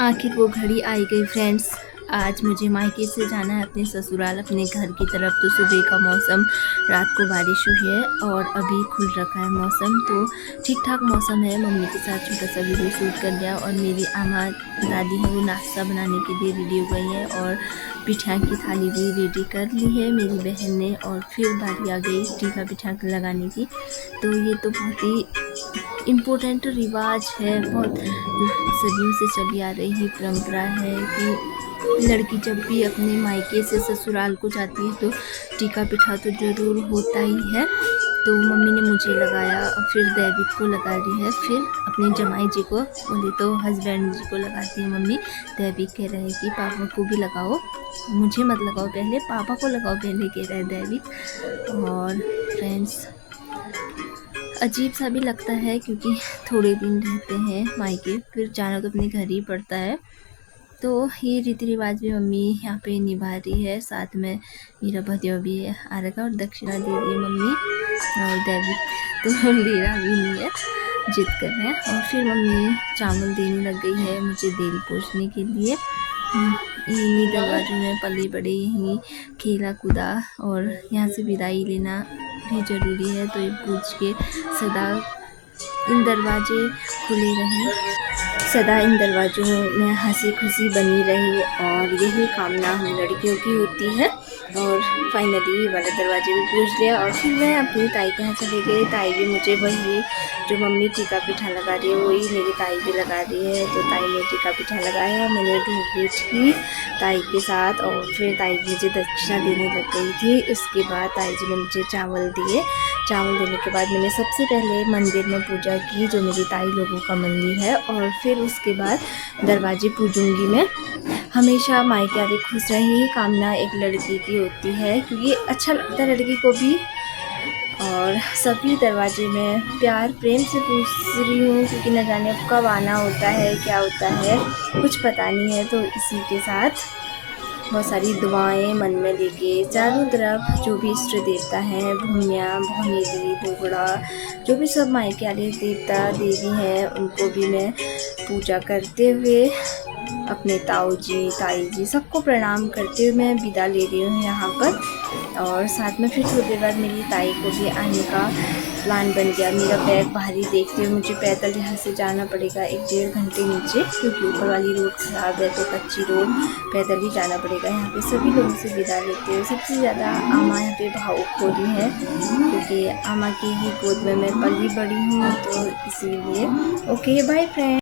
आखिर वो घड़ी आई गई फ्रेंड्स। आज मुझे मायके से जाना है अपने ससुराल, अपने घर की तरफ। तो सुबह का मौसम, रात को बारिश हुई है और अभी खुल रखा है मौसम, तो ठीक ठाक मौसम है। मम्मी के साथ छोटा सा वीडियो शूट कर लिया और मेरी आमा दादी है वो नाश्ता बनाने के लिए रेडी हो गई है और पिठा की थाली भी रेडी कर ली है मेरी बहन ने। और फिर बारी आ गई टीका पिठा लगाने की। तो ये तो बहुत ही इम्पोर्टेंट रिवाज है, बहुत सदियों से चली आ रही परंपरा है कि लड़की जब भी अपने मायके से ससुराल को जाती है तो टीका पिठा तो ज़रूर होता ही है। तो मम्मी ने मुझे लगाया और फिर दैविक को लगा दी है, फिर अपने जमाई जी को, बोले तो हस्बैंड जी को लगाती है मम्मी। दैविक कह रहे हैं कि पापा को भी लगाओ, मुझे मत लगाओ पहले, पापा को लगाओ पहले, कह रहा है दैविक। और फ्रेंड्स अजीब सा भी लगता है क्योंकि थोड़े दिन रहते हैं मायके, फिर जाना तो अपने घर ही पड़ता है। तो ये रीति रिवाज भी मम्मी यहाँ पे निभा रही है। साथ में मेरा भतीजा भी आ रखा और दक्षिणा दे रही है मम्मी। और दैविक तो ले रहा भी नहीं है, जिद कर रहा है। और फिर मम्मी चावल देने लग गई है मुझे देल पोछने के लिए। इन्हीं दरवाज़ों में पले बड़े, यहीं खेला कूदा और यहाँ से विदाई लेना भी ज़रूरी है। तो ये पूछ के सदा इन दरवाजे खुले रहें, सदा इन दरवाज़ों में हंसी खुशी बनी रही, और यही कामना हम लड़कियों की होती है। और फाइनली ये वाला दरवाजे भी पूछ लिया और फिर मैं अपनी ताई के यहाँ चली गई। ताई भी मुझे वही जो मम्मी टीका पिठा लगा रही है वही मेरी ताई भी लगा रही है। तो ताई ने टीका पिठा लगाया, मैंने ढूंढी थी ताई के साथ और फिर ताई मुझे दक्षिणा देने लग गई थी। उसके बाद ताई जी ने मुझे चावल दिए। चावल देने के बाद मैंने सबसे पहले मंदिर में पूजा की, जो मेरी ताई लोगों का मंदिर है, और फिर उसके बाद दरवाजे पूजूंगी मैं। हमेशा मायके वाले खुश रहें, ये कामना एक लड़की की होती है क्योंकि अच्छा लगता है लड़की को भी। और सभी दरवाजे में प्यार प्रेम से पूछ रही हूँ क्योंकि न जाने कब आना होता है, क्या होता है, कुछ पता नहीं है। तो इसी के साथ बहुत सारी दुआएं मन में लेके चारों तरफ जो भी इष्ट देवता हैं, भूमिया भोनेली दोगड़ा, जो भी सब मायके वाले देवता देवी हैं, उनको भी मैं पूजा करते हुए अपने ताऊ जी ताई जी सबको प्रणाम करते हुए मैं विदा ले रही हूँ यहाँ पर। और साथ में फिर थोड़ी देर बाद मेरी ताई को भी आने का प्लान बन गया। मेरा बैग भारी देखते हुए मुझे पैदल यहाँ से जाना पड़ेगा 1-1.5 घंटे नीचे, क्योंकि ऊपर वाली रोड ख़राब है तो कच्ची रोड, पैदल ही जाना पड़ेगा। यहाँ पे सभी लोगों से विदा लेते हुए सबसे ज़्यादा आमा यहाँ पे भावुक हो रही है क्योंकि आमा की ही गोद में मैं पली बड़ी हूँ, तो इसीलिए। Okay bye friend.